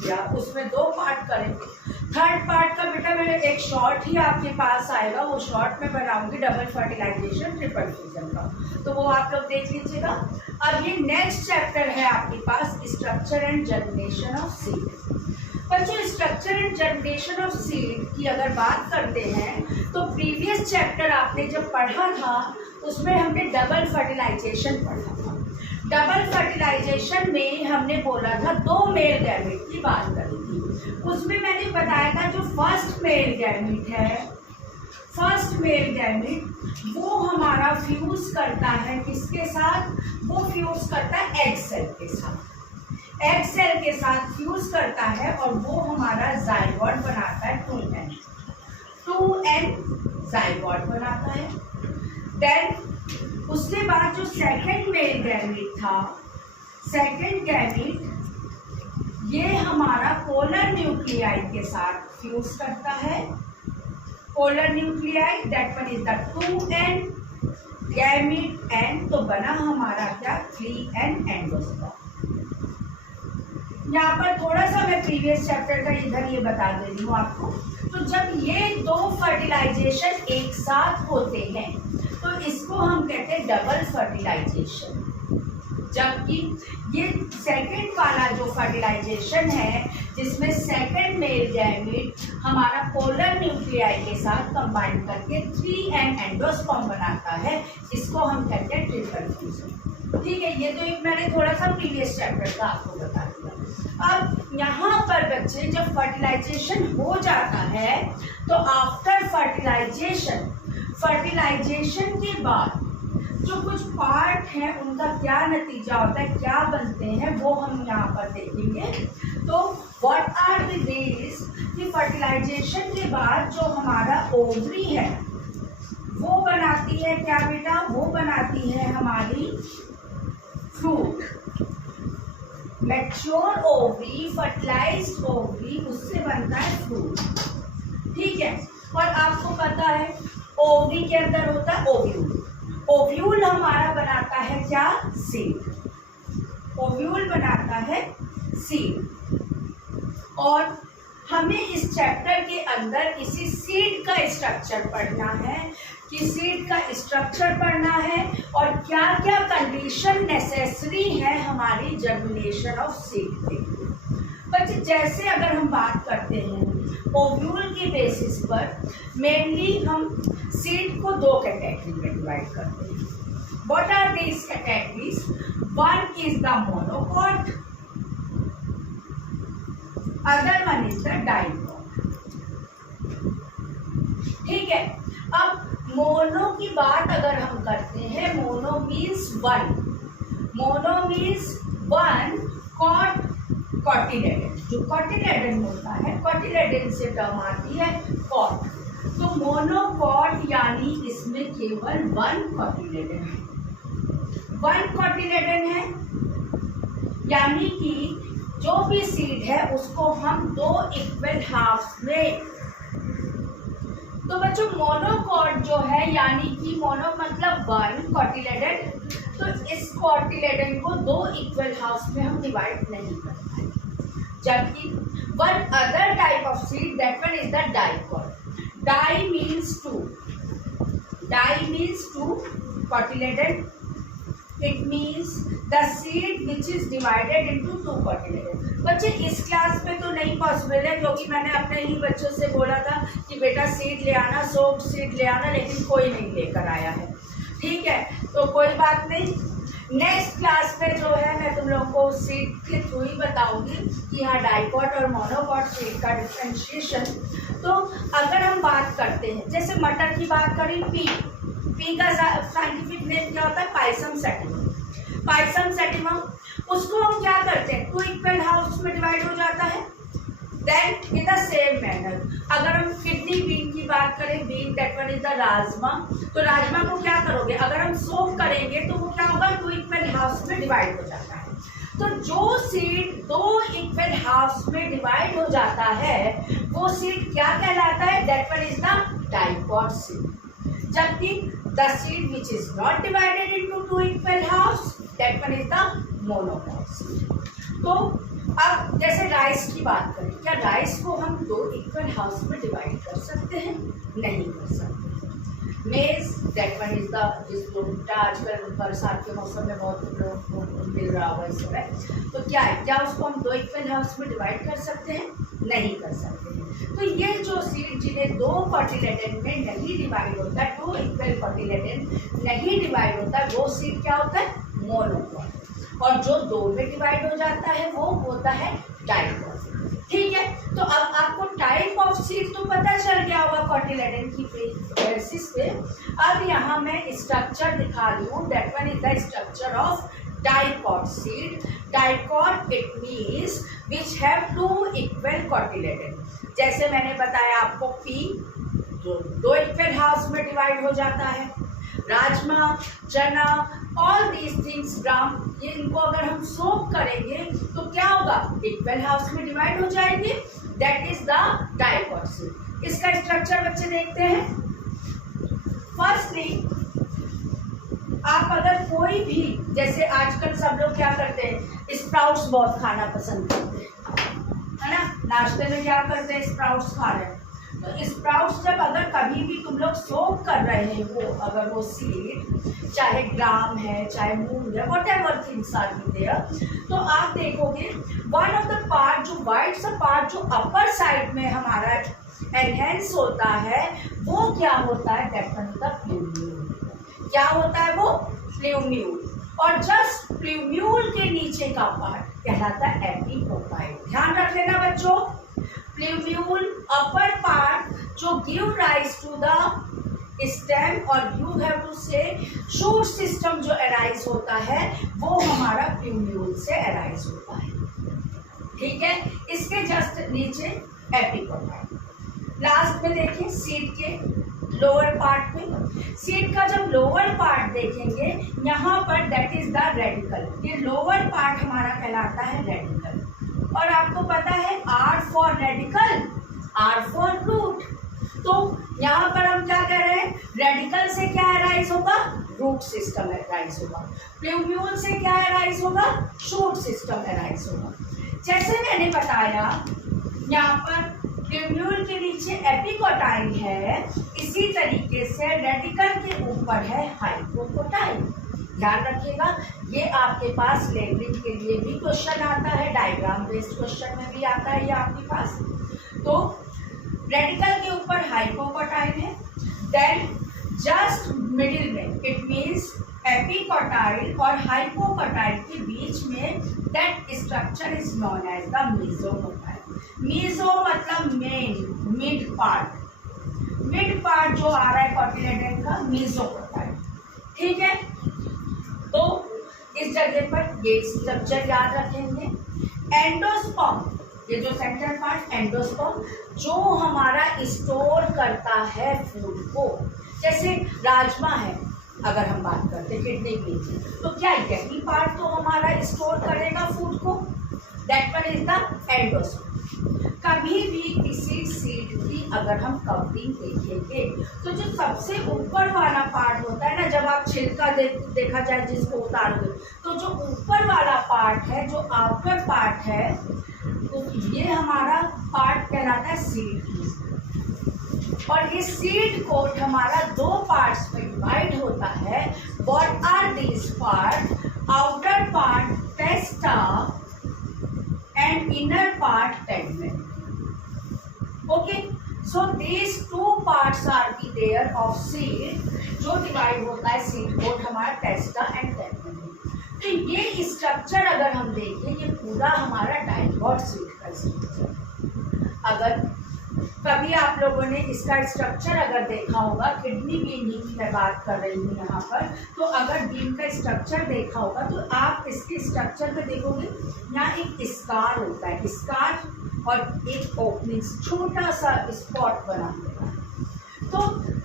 किया, उसमें 2 पार्ट करेंगे। थर्ड पार्ट का बेटा मेरे एक शॉर्ट ही आपके पास आएगा, वो शॉर्ट में बनाऊंगी डबल फर्टिलाइजेशन ट्रिपल फ्यूजन का, तो वो आप लोग देख लीजिएगा। अब ये नेक्स्ट चैप्टर है आपके पास structure and germination of seed. बच्चों structure and germination of seed की अगर बात करते हैं तो प्रीवियस चैप्टर आपने जब पढ़ा था उसमें हमने डबल फर्टिलाइजेशन पढ़ा था। डबल फर्टिलाइजेशन में हमने बोला था 2 मेल गैमेट की बात करी थी। उसमें मैंने बताया था जो फर्स्ट मेल गैमेट है, फर्स्ट मेल गैमेट वो हमारा फ्यूज करता है किसके साथ, वो फ्यूज करता है एग सेल के साथ, एग सेल के साथ फ्यूज करता है और वो हमारा जाइगोट बनाता है 2n जाइगोट बनाता है। देन उसके बाद जो सेकंड मेल गैमेट था, सेकंड गैमेट ये हमारा पोलर न्यूक्लियाई के साथ फ्यूज करता है, polar nuclei that one is the 2n gamete n, तो बना हमारा क्या 3n एंडोस्पर्म। यहाँ पर थोड़ा सा मैं प्रीवियस चैप्टर का इधर ये बता दे रही हूँ आपको। तो जब ये 2 फर्टिलाइजेशन एक साथ होते हैं तो इसको हम कहते हैं डबल फर्टिलाइजेशन। जबकि ये सेकंड वाला जो फर्टिलाइजेशन है जिसमें सेकंड मेल गैमेट हमारा पोलर न्यूक्लियाई के साथ कंबाइन करके 3n एंडोस्पर्म बनाता है, इसको हम कहते हैं ट्रिपल फ्यूजन। ठीक है, ये तो एक मैंने थोड़ा सा प्रीवियस चैप्टर का आपको बता दिया। अब यहाँ पर बच्चे जब फर्टिलाइजेशन हो जाता है तो आफ्टर फर्टिलाइजेशन, फर्टिलाइजेशन के बाद जो कुछ पार्ट हैं उनका क्या नतीजा होता है, क्या बनते हैं, वो हम यहाँ पर देखेंगे। तो व्हाट आर द वेज कि फर्टिलाइजेशन के बाद जो हमारा ओवरी है वो बनाती है क्या बेटा, वो बनाती है हमारी fruit. Mature ovary, fertilised ovary, उससे बनता है फ्रूट। ठीक है, और आपको पता है ओवरी के अंदर होता है ओव्यूल, ओव्यूल हमारा बनाता है क्या, सीड, ओव्यूल बनाता है सीड। और हमें इस चैप्टर के अंदर इसी सीड का स्ट्रक्चर पढ़ना है कि सीड का स्ट्रक्चर पढ़ना है और क्या क्या कंडीशन नेसेसरी है हमारी जर्मिनेशन ऑफ सीड के लिए। बच्चे जैसे अगर हम बात करते हैं ओव्यूल के बेसिस पर मेनली हम सीड को 2 कैटेगरी में डिवाइड करते हैं। What are these categories, one is the monocot, other one is the dicot. ठीक है, अब मोनो की बात अगर हम करते हैं, mono means 1, mono means 1, cot cotyledon, जो कॉटिलेडन होता है, कॉटिलेडन से टर्म आती है कॉट, तो मोनोकॉट यानी इसमें केवल 1 कॉटिलेडन है, 1 कॉटिलेडन है, यानी कि जो भी सीड है उसको हम 2 इक्वल हाफ्स में। तो बच्चों मोनोकॉट जो है यानी कि मोनो मतलब 1 कॉटिलेडन, तो इस कॉटिलेडन को 2 इक्वल हाफ्स में हम डिवाइड नहीं कर पाएंगे। जबकि one other type of seed that one is the dicot, di means 2, di means 2 cotyledon, it means the seed which is divided into 2 cotyledon. बच्चे इस क्लास में तो नहीं पॉसिबल है क्योंकि मैंने अपने ही बच्चों से बोला था कि बेटा सीड ले आना, सोप सीड ले आना, लेकिन कोई नहीं लेकर आया है। ठीक है, तो कोई बात नहीं, नेक्स्ट क्लास में जो है मैं तुम लोगों को सीड के थ्रू ही बताऊंगी कि हाँ डाइकॉट और मोनोकॉट सीड का डिफ्रेंशिएशन। तो अगर हम बात करते हैं जैसे मटर की बात करें, पी का साइंटिफिक नेम क्या होता है, पाइसम सैटिवम, पाइसम सैटिवम, उसको हम क्या करते हैं 2 इक्वल हाफ्स में डिवाइड हो जाता है। Then in the same manner अगर हम किडनी बीन की बात करें, bean that one is the rajma, तो राजमा को क्या करोगे, अगर हम सोक करेंगे तो वो क्या होगा 2 इक्वल हाफ्स में डिवाइड हो जाता है। तो जो सीड 2 इक्वल हाफ्स में डिवाइड हो जाता है वो सीड क्या कहलाता है, that one is the dicot seed. जबकि the seed which is not divided into 2 equal halves, that one is the monocot seed. तो अब जैसे राइस की बात करें, क्या राइस को हम 2 इक्वल हाउस में डिवाइड कर सकते हैं? नहीं कर सकते। मेज दैट वन इज द, जिसको आजकल बरसात के मौसम में बहुत मिल रहा हुआ इस समय, तो क्या है, क्या उसको हम 2 इक्वल हाउस में डिवाइड कर सकते हैं? नहीं कर सकते हैं। तो ये जो सीड जिन्हें 2 कोटिलेडन में नहीं डिवाइड होता है, 2 इक्वल कोटिलेडन नहीं डिवाइड होता है, वो सीड क्या होता है? मोनोकॉट। और जो 2 में डिवाइड हो जाता है वो होता है डाइकॉट। ठीक है, तो अब आपको टाइप ऑफ सीड तो पता चल गया होगा कोटिलेडन की बेसिस पे। अब यहाँ मैं स्ट्रक्चर दिखा रही हूँ, that one is the structure of dicot seed. Dicot it means which have 2 equal cotyledon. जैसे मैंने बताया आपको पी जो 2 इक्वल हाउस में डिवाइड हो जाता है, राजमा, चना, ऑल दीज थिंग्स, ग्राम, ये इनको अगर हम सोक करेंगे तो क्या होगा? इक्वल हाउस में डिवाइड हो जाएंगे, that is the dicot seed. इसका स्ट्रक्चर बच्चे देखते हैं। फर्स्टली आप अगर कोई भी, जैसे आजकल सब लोग क्या करते हैं, स्प्राउट्स बहुत खाना पसंद करते हैं, है ना, नाश्ते में क्या करते हैं? स्प्राउट्स खा रहे हैं। तो स्प्राउट्स जब अगर कभी भी तुम लोग सोक कर रहे हो, अगर वो सीड चाहे ग्राम है चाहे मूंग है, व्हाटएवर थिंग्स आर देयर, तो आप देखोगे वन ऑफ द पार्ट, जो वाइट सा पार्ट जो अपर साइड में हमारा एनहेंस होता है, वो क्या होता है? That one is the plumule. क्या होता है वो? प्लूम्यूल। और जस्ट प्लूम्यूल के नीचे का पार्ट कहलाता है एपिकोटाइल। ध्यान रख लेना बच्चों, प्लूम्यूल अपर पार्ट जो give rise to the stem, और you have to say shoot system जो अराइज होता है वो हमारा प्लूम्यूल से अराइज होता है। ठीक है, इसके जस्ट नीचे एपिकोटाइल। लास्ट में देखिए सीड के लोअर पार्ट में, सीड का जब लोअर पार्ट देखेंगे यहाँ पर, दैट इज द रेडिकल। ये लोअर पार्ट हमारा कहलाता है रेडिकल। और आपको पता है R for radicle, R for root. तो यहाँ पर हम क्या कह रहे हैं? रेडिकल से क्या अराइज होगा? रूट सिस्टम अराइज होगा। प्लूम्यूल से क्या अराइज होगा? शूट सिस्टम अराइज होगा। जैसे मैंने बताया यहाँ पर प्लूम्यूल के नीचे एपिकोटाइल है, इसी तरीके से रेडिकल के ऊपर है हाइपोकोटाइल। ध्यान रखिएगा, ये आपके पास लेबलिंग के लिए भी क्वेश्चन आता है, डायग्राम बेस्ड क्वेश्चन में भी आता है ये आपके पास। तो रेडिकल के ऊपर हाइपोकोटाइल है, देन जस्ट मिडिल में इट मीन्स एपिकोटाइल और हाइपोकोटाइल के बीच में that structure is known as the mesocotyl. Meso मतलब main, mid part, mid part जो आ रहा है कोटिलेडन का, मेसोकोटाइल। ठीक है, तो इस जगह पर ये स्ट्रक्चर याद रखेंगे। एंडोस्पर्म, ये जो सेंट्रल पार्ट एंडोस्पर्म जो हमारा स्टोर करता है फूड को, जैसे राजमा है अगर हम बात करते हैं किडनी की, तो क्या यही पार्ट तो हमारा स्टोर करेगा फूड को? That one is the endosperm. कभी भी किसी सीड की अगर हम कवरिंग देखेंगे तो जो सबसे ऊपर वाला पार्ट होता है ना, जब आप छिलका देखा जाए जिसको उतारोगे, तो जो ऊपर वाला पार्ट है, जो आउटर पार्ट है, तो ये हमारा पार्ट कहलाता है सीड। और ये सीड कोट हमारा 2 पार्ट्स में डिवाइड होता है। What are this part? Outer part testa and inner part tegment. Okay, so these 2 parts are be there of seed, जो डिवाइड होता है सीड कोट हमारा टेस्टा एंड tegment। तो ये स्ट्रक्चर अगर हम देखें, ये पूरा हमारा डाइकॉट सीड का स्ट्रक्चर। अगर कभी आप लोगों ने इसका स्ट्रक्चर अगर देखा होगा, किडनी बीन की मैं बात कर रही हूँ यहाँ पर, तो अगर बीन का स्ट्रक्चर देखा होगा तो आप इसके स्ट्रक्चर में देखोगे यहाँ एक स्कार होता है, स्कार और एक ओपनिंग, छोटा सा स्पॉट बना होता है। तो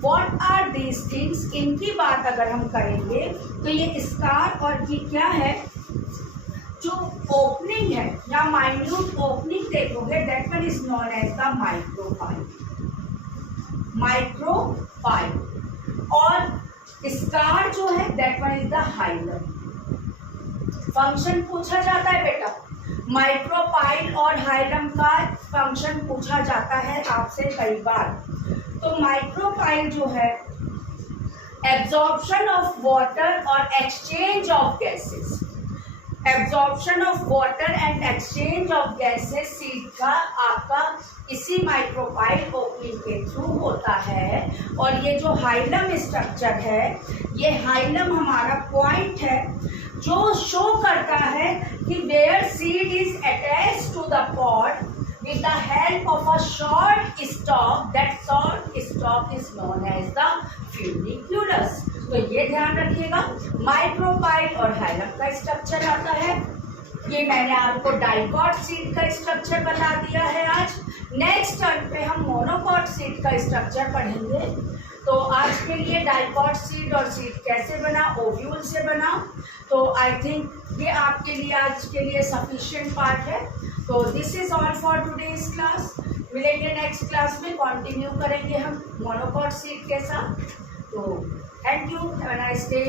व्हाट आर दीज थिंग्स, इनकी बात अगर हम करेंगे तो ये स्कार और ये क्या है, जो ओपनिंग है या माइन्यूट ओपनिंग देखोगे, that one is known as the micropyle. Micropyle और स्कार जो है that one is the hilum. Function पूछा जाता है बेटा, माइक्रोपाइल और हाइलम का फंक्शन पूछा जाता है आपसे कई बार। तो माइक्रोपाइल जो है एब्जॉर्प्शन ऑफ वाटर और exchange of gases, absorption of water and exchange of gases seed का आपका इसी माइक्रोपाइल ओपनिंग के थ्रू होता है। और ये जो हाइलम स्ट्रक्चर है, ये हाइलम हमारा पॉइंट है जो शो करता है कि where seed is attached to the pod with the help of a short stalk, that short stalk is known as the funiculus। तो ये ध्यान रखिएगा, माइक्रोपाइल और हाइलम का स्ट्रक्चर आता है। ये मैंने आपको डाइकॉट सीड का स्ट्रक्चर बता दिया है आज। नेक्स्ट टर्न पे हम मोनोकॉट सीड का स्ट्रक्चर पढ़ेंगे। तो आज के लिए डाइकॉट सीड और सीड कैसे बना, ओव्यूल से बना। तो आई थिंक ये आपके लिए आज के लिए सफिशिएंट पार्ट है। तो this is all for today's class. मिलेंगे नेक्स्ट क्लास में, कंटिन्यू करेंगे हम मोनोकॉट सीड के साथ। तो thank you, have a nice day.